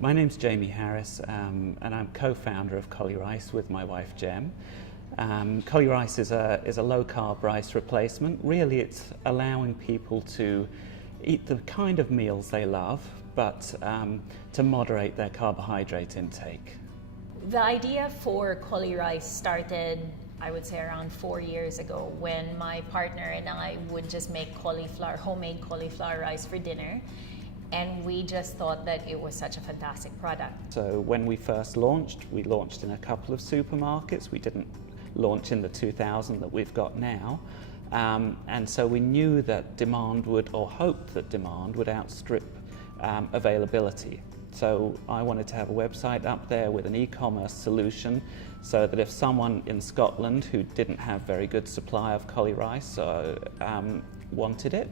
My name's Jamie Harris, and I'm co-founder of Cauli Rice with my wife Jem. Cauli Rice is a low-carb rice replacement. Really, it's allowing people to eat the kind of meals they love, but to moderate their carbohydrate intake. The idea for Cauli Rice started, I would say, around 4 years ago, when my partner and I would just make homemade cauliflower rice for dinner. And we just thought that it was such a fantastic product. So when we first launched, we launched in a couple of supermarkets. We didn't launch in the 2,000 that we've got now. And so we knew that demand would, or hoped that demand would outstrip availability. So I wanted to have a website up there with an e-commerce solution so that if someone in Scotland who didn't have very good supply of Cauli Rice wanted it,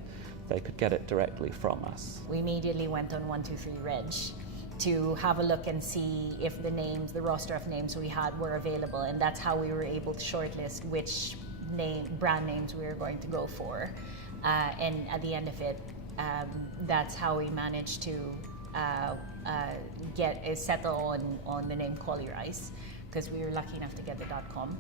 they could get it directly from us. We immediately went on 123reg to have a look and see if the roster of names we had were available, and that's how we were able to shortlist which brand names we were going to go for. And at the end of it, that's how we managed to settle on the name Cauli Rice, because we were lucky enough to get the .com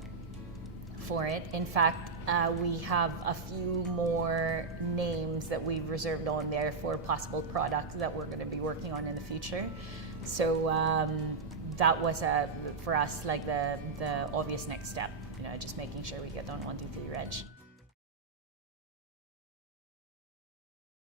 for it. In fact, we have a few more names that we've reserved on there for possible products that we're going to be working on in the future. So that was for us like the obvious next step, just making sure we get on 123reg.